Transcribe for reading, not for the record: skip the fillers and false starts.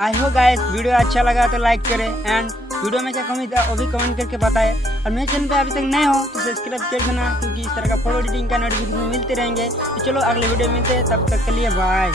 I hope guys video अच्छा लगा तो लाइक करें एंड वीडियो में क्या कमी था वो भी कमेंट करके बताएं। और मेरे चैनल पे अभी तक नए हो तो सब्सक्राइब कर देना, क्योंकि इस तरह का फोटो एडिटिंग का नोटिफिकेशन मिलते रहेंगे। तो चलो अगले वीडियो में मिलते हैं, तब तक के लिए बाय।